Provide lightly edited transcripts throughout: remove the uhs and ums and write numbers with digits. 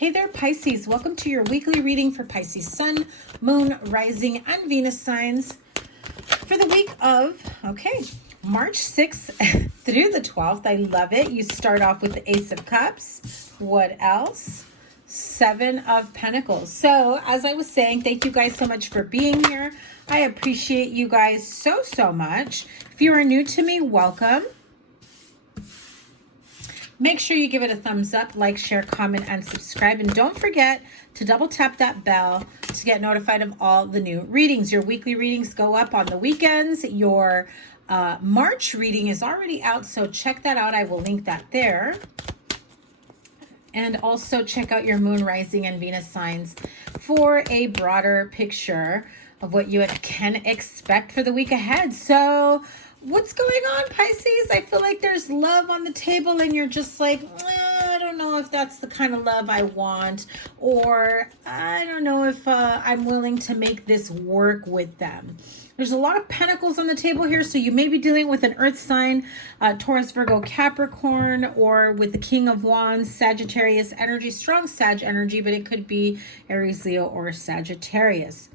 Hey there, Pisces. Welcome to your weekly reading for Pisces Sun, Moon, Rising, and Venus signs for the week of, March 6th through the 12th. I love it. You start off with the Ace of Cups. What else? Seven of Pentacles. So, as I was saying, thank you guys so much for being here. I appreciate you guys so much. If you are new to me, welcome. Make sure you give it a thumbs up, like, share, comment, and subscribe. And don't forget to double tap that bell to get notified of all the new readings. Your weekly readings go up on the weekends. Your March reading is already out, so check that out. I will link that there. And also check out your Moon, Rising, and Venus signs for a broader picture of what you can expect for the week ahead. So what's going on, Pisces? I feel like there's love on the table and you're just like, I don't know if that's the kind of love I want, or I don't know if I'm willing to make this work with them. There's a lot of pentacles on the table here, so you may be dealing with an earth sign, Taurus, Virgo, Capricorn, or with the King of Wands, Sagittarius energy, strong Sag energy, but it could be Aries, Leo, or Sagittarius.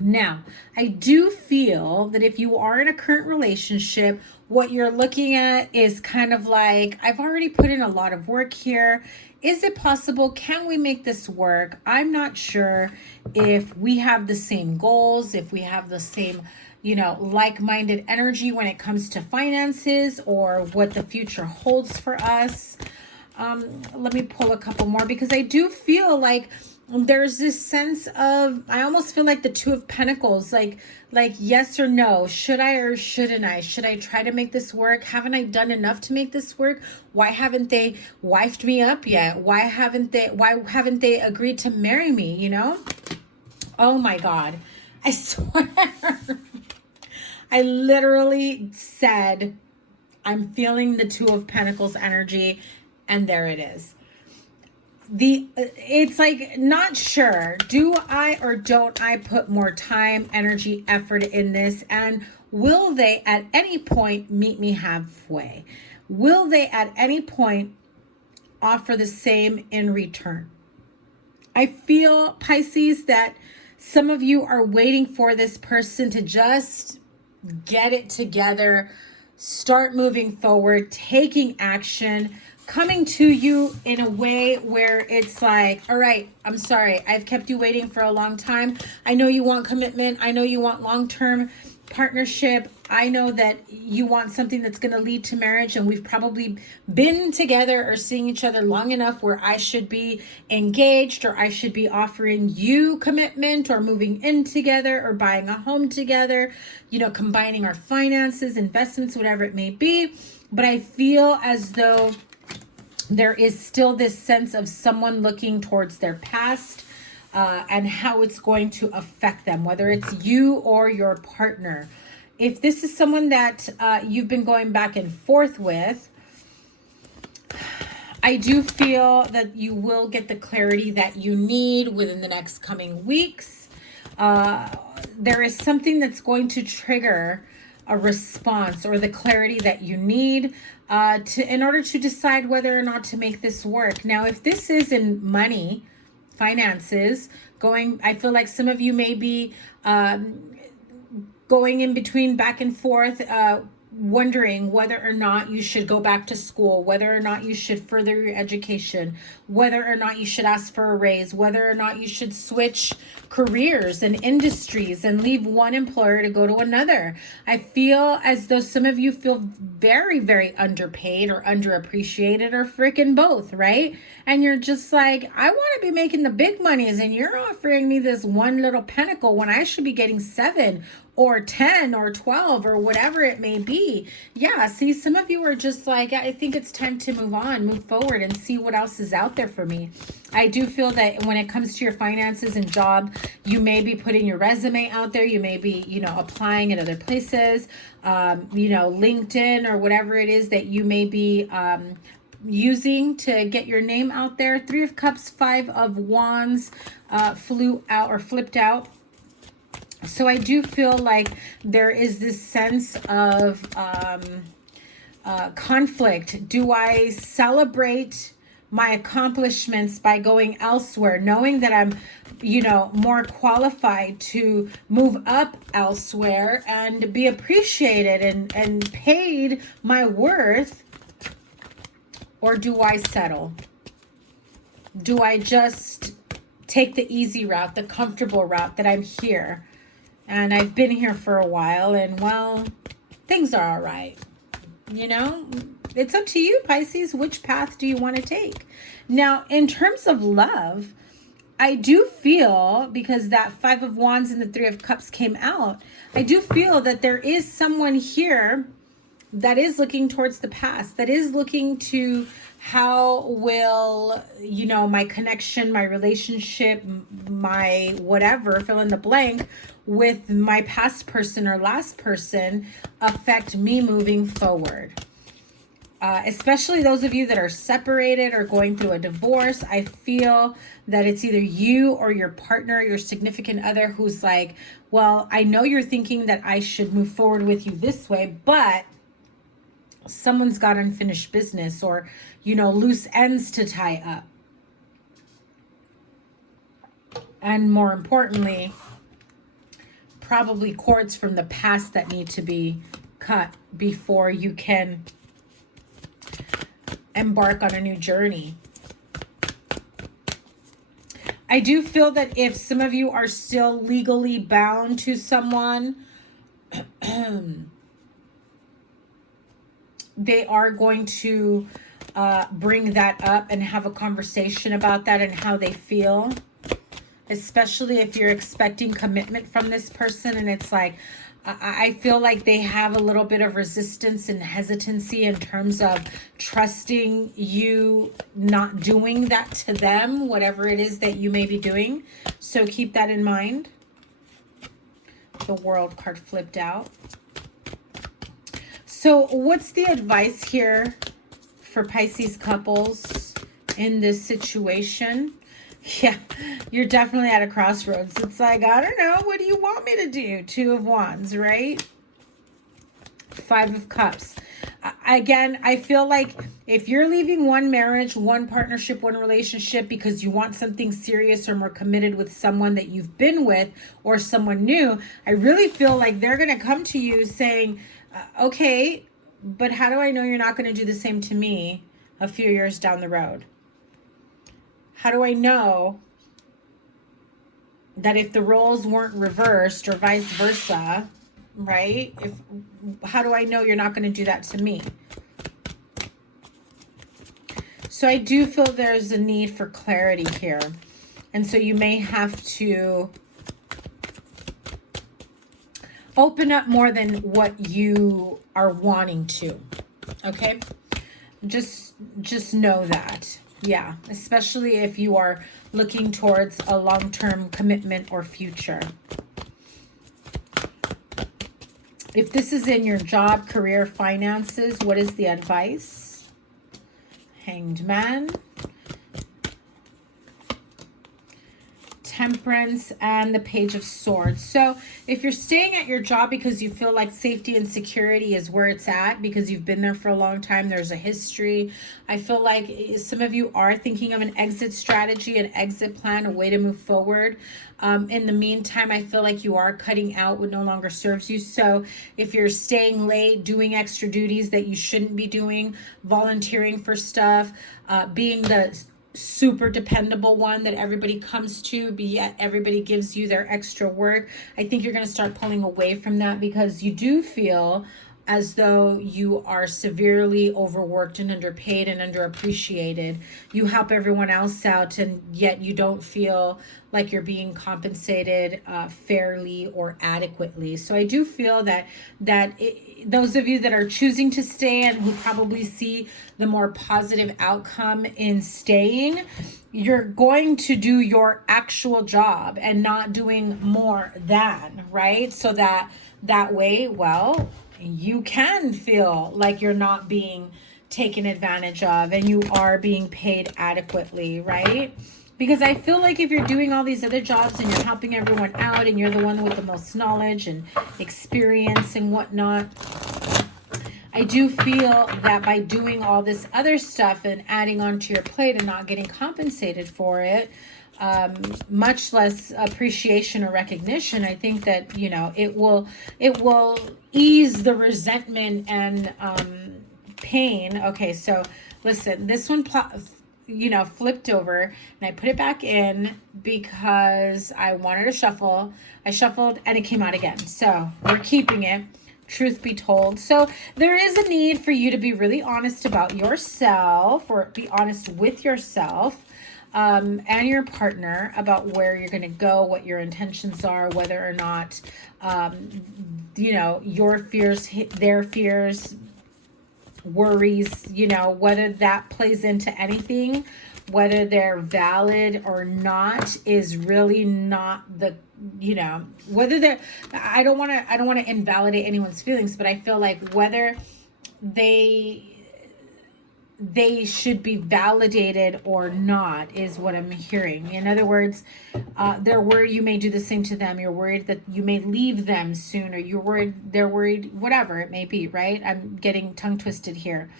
Now, I do feel that if you are in a current relationship, what you're looking at is kind of like, I've already put in a lot of work here. Is it possible? Can we make this work? I'm not sure if we have the same goals, if we have the same, like-minded energy when it comes to finances or what the future holds for us. Let me pull a couple more because I do feel like there's this sense of, I almost feel like the Two of Pentacles, like yes or no, should I or shouldn't I? Should I try to make this work? Haven't I done enough to make this work? Why haven't they wifed me up yet? Why haven't they agreed to marry me, Oh my God. I swear. I literally said, I'm feeling the Two of Pentacles energy, and there it is. It's like, not sure, do I or don't I put more time, energy, effort in this, and will they at any point meet me halfway? Will they at any point offer the same in return? I feel, Pisces, that some of you are waiting for this person to just get it together, start moving forward, taking action, coming to you in a way where it's like, all right, I'm sorry, I've kept you waiting for a long time. I know you want commitment. I know you want long-term partnership. I know that you want something that's going to lead to marriage, and we've probably been together or seeing each other long enough where I should be engaged, or I should be offering you commitment, or moving in together, or buying a home together, combining our finances, investments, whatever it may be. But I feel as though there is still this sense of someone looking towards their past and how it's going to affect them, whether it's you or your partner. If this is someone that you've been going back and forth with, I do feel that you will get the clarity that you need within the next coming weeks. There is something that's going to trigger a response or the clarity that you need in order to decide whether or not to make this work. Now, if this is in money, finances, I feel like some of you may be going in between, back and forth, wondering whether or not you should go back to school, whether or not you should further your education, whether or not you should ask for a raise, whether or not you should switch careers and industries and leave one employer to go to another. I feel as though some of you feel very, very underpaid or underappreciated, or freaking both, right? And you're just like, I want to be making the big monies, and you're offering me this one little pentacle when I should be getting 7 or 10 or 12 or whatever it may be. Yeah, see, some of you are just like, I think it's time to move forward and see what else is out there for me. I do feel that when it comes to your finances and job, you may be putting your resume out there. You may be, applying at other places, LinkedIn or whatever it is that you may be using to get your name out there. 3 of Cups, 5 of Wands flipped out. So I do feel like there is this sense of conflict. Do I celebrate my accomplishments by going elsewhere, knowing that I'm, you know, more qualified to move up elsewhere and be appreciated and paid my worth? Or do I settle? Do I just take the easy route, the comfortable route, that I'm here and I've been here for a while and, well, things are all right? You know, it's up to you, Pisces. Which path do you want to take? Now, in terms of love, I do feel, because that Five of Wands and the Three of Cups came out, I do feel that there is someone here that is looking towards the past, that is looking to how will, you know, my connection, my relationship, my whatever, fill in the blank, with my past person or last person affect me moving forward. Especially those of you that are separated or going through a divorce, I feel that it's either you or your partner, your significant other, who's like, well, I know you're thinking that I should move forward with you this way, but someone's got unfinished business or, you know, loose ends to tie up. And more importantly, probably cords from the past that need to be cut before you can embark on a new journey. I do feel that if some of you are still legally bound to someone, they are going to bring that up and have a conversation about that and how they feel. Especially if you're expecting commitment from this person and it's like, I feel like they have a little bit of resistance and hesitancy in terms of trusting you not doing that to them, whatever it is that you may be doing. So keep that in mind. The World card flipped out. So what's the advice here for Pisces couples in this situation? Yeah, you're definitely at a crossroads. It's like, I don't know, what do you want me to do? Two of Wands, right? Five of Cups. Again, I feel like if you're leaving one marriage, one partnership, one relationship because you want something serious or more committed with someone that you've been with or someone new, I really feel like they're going to come to you saying, okay, but how do I know you're not going to do the same to me a few years down the road? How do I know that if the roles weren't reversed or vice versa, right? How do I know you're not going to do that to me? So I do feel there's a need for clarity here. And so you may have to open up more than what you are wanting to. Okay? Just know that. Yeah, especially if you are looking towards a long-term commitment or future. If this is in your job, career, finances, what is the advice? Hanged Man, Temperance, and the Page of Swords. So if you're staying at your job because you feel like safety and security is where it's at, because you've been there for a long time, there's a history, I feel like some of you are thinking of an exit strategy, an exit plan, a way to move forward. In the meantime, I feel like you are cutting out what no longer serves you. So if you're staying late, doing extra duties that you shouldn't be doing, volunteering for stuff, being the super dependable one that everybody comes to, but yet everybody gives you their extra work, I think you're going to start pulling away from that, because you do feel as though you are severely overworked and underpaid and underappreciated. You help everyone else out, and yet you don't feel like you're being compensated fairly or adequately. So I do feel that those of you that are choosing to stay and who probably see the more positive outcome in staying, you're going to do your actual job and not doing more than, right? So that way, well, you can feel like you're not being taken advantage of and you are being paid adequately, right? Because I feel like if you're doing all these other jobs and you're helping everyone out and you're the one with the most knowledge and experience and whatnot, I do feel that by doing all this other stuff and adding onto your plate and not getting compensated for it, much less appreciation or recognition, I think that, you know, it will ease the resentment and pain. Okay, so listen, this one you know, flipped over, and I put it back in because I wanted to shuffle. I shuffled and it came out again, so we're keeping it, truth be told. So there is a need for you to be really honest about yourself, or be honest with yourself and your partner about where you're going to go, what your intentions are, whether or not you know, your fears hit their fears, worries, you know, whether that plays into anything, whether they're valid or not is really not the, you know, whether they're, I don't want to invalidate anyone's feelings, but I feel like whether they should be validated or not is what I'm hearing. In other words, they're worried you may do the same to them. You're worried that you may leave them soon, or you're worried, they're worried, whatever it may be, right? I'm getting tongue twisted here.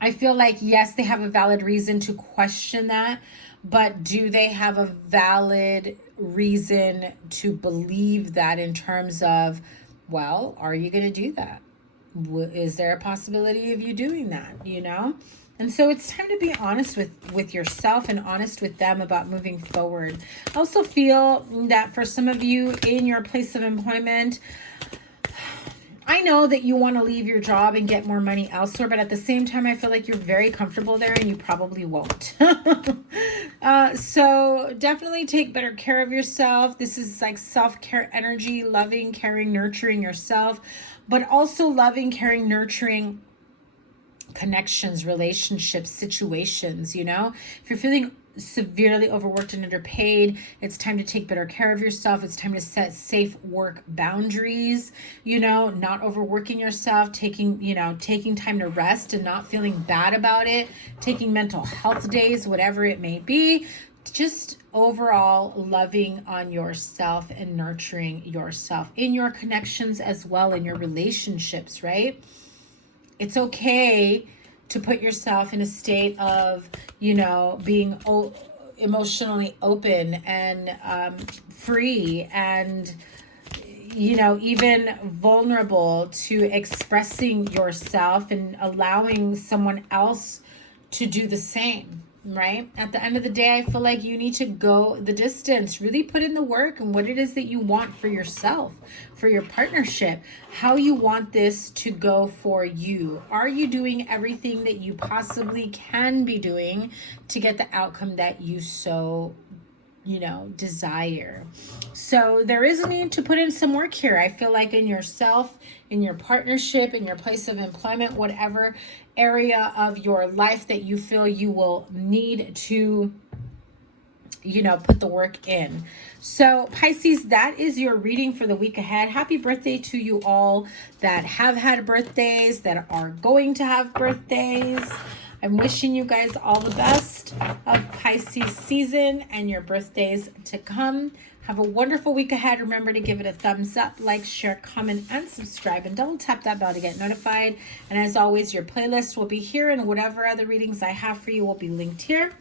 I feel like, yes, they have a valid reason to question that, but do they have a valid reason to believe that, in terms of, well, are you going to do that? Is there a possibility of you doing that, you know? And so it's time to be honest with yourself and honest with them about moving forward. I also feel that for some of you in your place of employment, I know that you want to leave your job and get more money elsewhere, but at the same time, I feel like you're very comfortable there and you probably won't. So definitely take better care of yourself. This is like self-care energy, loving, caring, nurturing yourself, but also loving, caring, nurturing connections, relationships, situations, you know? If you're feeling severely overworked and underpaid, it's time to take better care of yourself. It's time to set safe work boundaries, you know, not overworking yourself, taking time to rest and not feeling bad about it, taking mental health days, whatever it may be. Just overall loving on yourself and nurturing yourself in your connections as well, in your relationships, right? It's okay to put yourself in a state of, you know, being emotionally open and free and, you know, even vulnerable to expressing yourself and allowing someone else to do the same, right? At the end of the day, I feel like you need to go the distance, really put in the work and what it is that you want for yourself, for your partnership, how you want this to go for you. Are you doing everything that you possibly can be doing to get the outcome that you so, you know, desire? So there is a need to put in some work here. I feel like in yourself, in your partnership, in your place of employment, whatever area of your life that you feel you will need to, you know, put the work in. So Pisces, that is your reading for the week ahead. Happy birthday to you all that have had birthdays, that are going to have birthdays. I'm wishing you guys all the best of Pisces season and your birthdays to come. Have a wonderful week ahead. Remember to give it a thumbs up, like, share, comment, and subscribe. And double tap that bell to get notified. And as always, your playlist will be here, and whatever other readings I have for you will be linked here.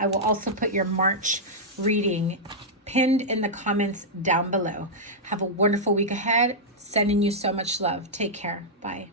I will also put your March reading pinned in the comments down below. Have a wonderful week ahead. Sending you so much love. Take care. Bye.